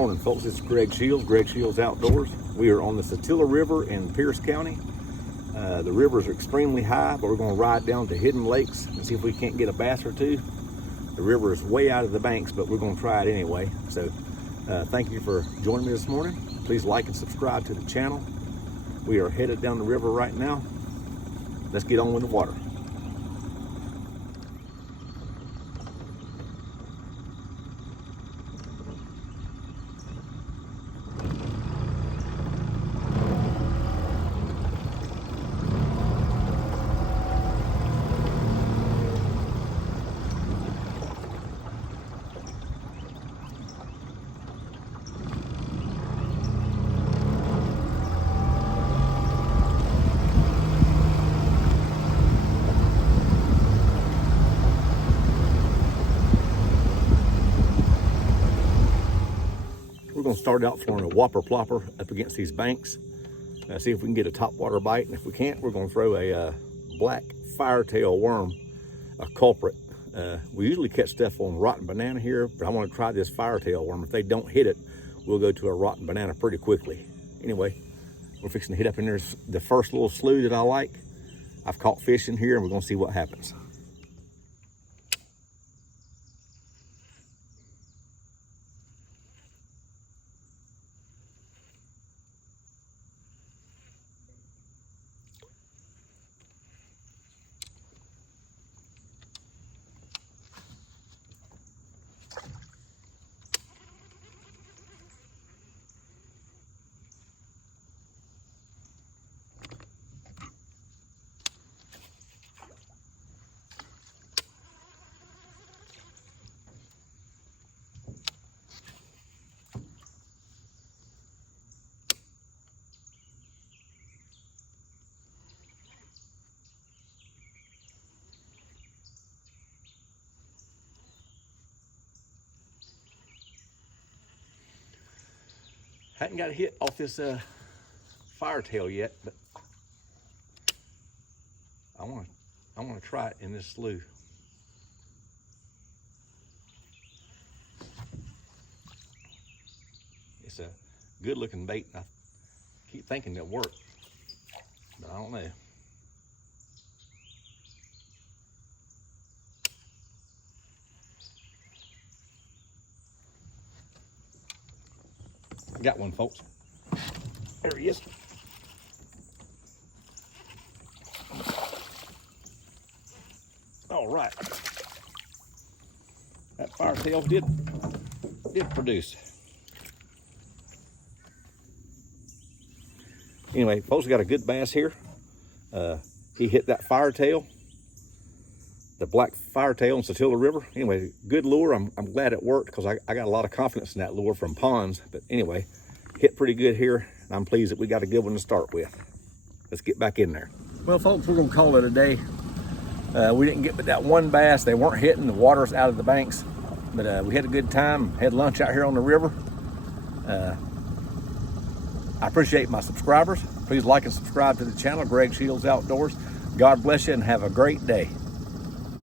Morning, folks. This is Greg Shields, Greg Shields Outdoors. We are on the Satilla River in Pierce County. The rivers are extremely high, but we're going to ride down to Hidden Lakes and see if we can't get a bass or two. The river is way out of the banks, but we're going to try it anyway. So thank you for joining me this morning. Please like and subscribe to the channel. We are headed down the river right now. Let's get on with the water. We're going to start out throwing a whopper plopper up against these banks. See if we can get a topwater bite. And if we can't, we're going to throw a black firetail worm, a culprit. We usually catch stuff on rotten banana here, but I want to try this firetail worm. If they don't hit it, we'll go to a rotten banana pretty quickly. Anyway, we're fixing to hit up in there the first little slough that I like. I've caught fish in here and we're going to see what happens. Hadn't got a hit off this firetail yet, but I want to try it in this slough. It's a good looking bait. I keep thinking it'll work, but I don't know. Got one, folks. There he is. All right. That firetail did produce. Anyway, folks, got a good bass here. He hit that firetail, the black firetail in Satilla River. Anyway, good lure. I'm glad it worked because I got a lot of confidence in that lure from ponds. But anyway, hit pretty good here. And I'm pleased that we got a good one to start with. Let's get back in there. Well, folks, we're gonna call it a day. We didn't get but that one bass. They weren't hitting. The water's out of the banks. But we had a good time. Had lunch out here on the river. I appreciate my subscribers. Please like and subscribe to the channel, Greg Shields Outdoors. God bless you and have a great day.